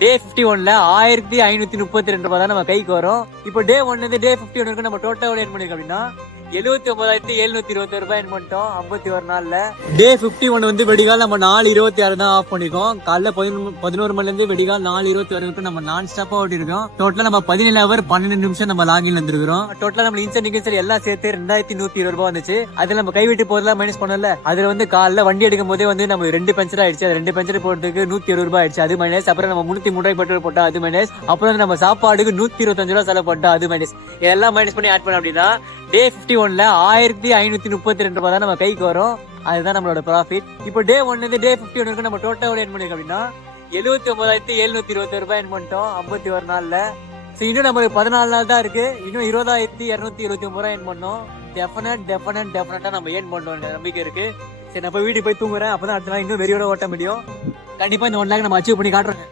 டே 51ல 1532 ரூபாய் தான் நம்ம கைக்கு வரும். இப்போ டே 1 இருந்து டே 51 நம்ம டோட்டலா ஏர்ன் பண்ணிருக்கோம் அப்படின்னா 79,721 ரூபாய் ஏர்ன் பண்ணிட்டோம் 51 நாள்ல. டே 51 வந்து வெடிகால் நம்ம 4:26 தான் ஆஃப் பண்ணிருக்கோம். காலைல 11 மணில இருந்து வெடிகால் 4:26 வரைக்கும் நம்ம நான் ஸ்டாப்பா ஓட்டிருக்கோம். டோட்டலா நம்ம 17 ஹவர் 12 நிமிஷம் நம்ம லாகின் வந்துருக்கோம். டோட்டலா நம்ம இன்சென்டிவ் எல்லாம் சேர்த்து 2120 ரூபாய் வந்துச்சு. அதுல நம்ம கைவிட்டு போதெல்லாம் மைனஸ் பண்ணல. அதுல வந்து காலைல வண்டி எடுக்கும் போதே வந்து நம்ம 2 பஞ்சர் ஆயிடுச்சு. அது 2 பஞ்சர் போட்டதுக்கு 170 ரூபாய் ஆயிடுச்சு, அது மைனஸ். அப்புறம் நம்ம 303 ரூபாய் பெட்ரோல் போட்டா அது மைனஸ். அப்புறம் நம்ம சாப்பாடுக்கு 125 ரூபாய் செலவு போட்டா அது மைனஸ். எல்லாம் மைனஸ் பண்ணி ஆட் பண்ண அப்படின்னா டே 51ல 1532 ரூபாய் தான் நம்ம கைக்கு வரும். அதுதான் நம்மளோட ப்ராஃபிட். இப்போ டே 1 இருந்து டே 51 நம்ம டோட்டலா ஏர்ன் பண்ணிருக்கோம் அப்படின்னா 79,721 ரூபாய் ஏர்ன் பண்ணிட்டோம் 51 நாள்ல. இன்னும் நம்மளுக்கு 14 நாள் தான் இருக்கு. இன்னும் 20,229 ரூபாய் ஏர்ன் பண்ணோம். டெஃபினட்டா நம்ம ஏர்ன் பண்ணோம் நம்பிக்கை இருக்கு. சரி, நான் போய் வீட்டுக்கு போய் தூங்குறேன். அப்பதான் அடுத்த நாள் இன்னும் வெறியோட ஓட்ட முடியும். கண்டிப்பா இந்த 1 லேக் நம்ம அச்சீவ் பண்ணி காட்டுறோம்.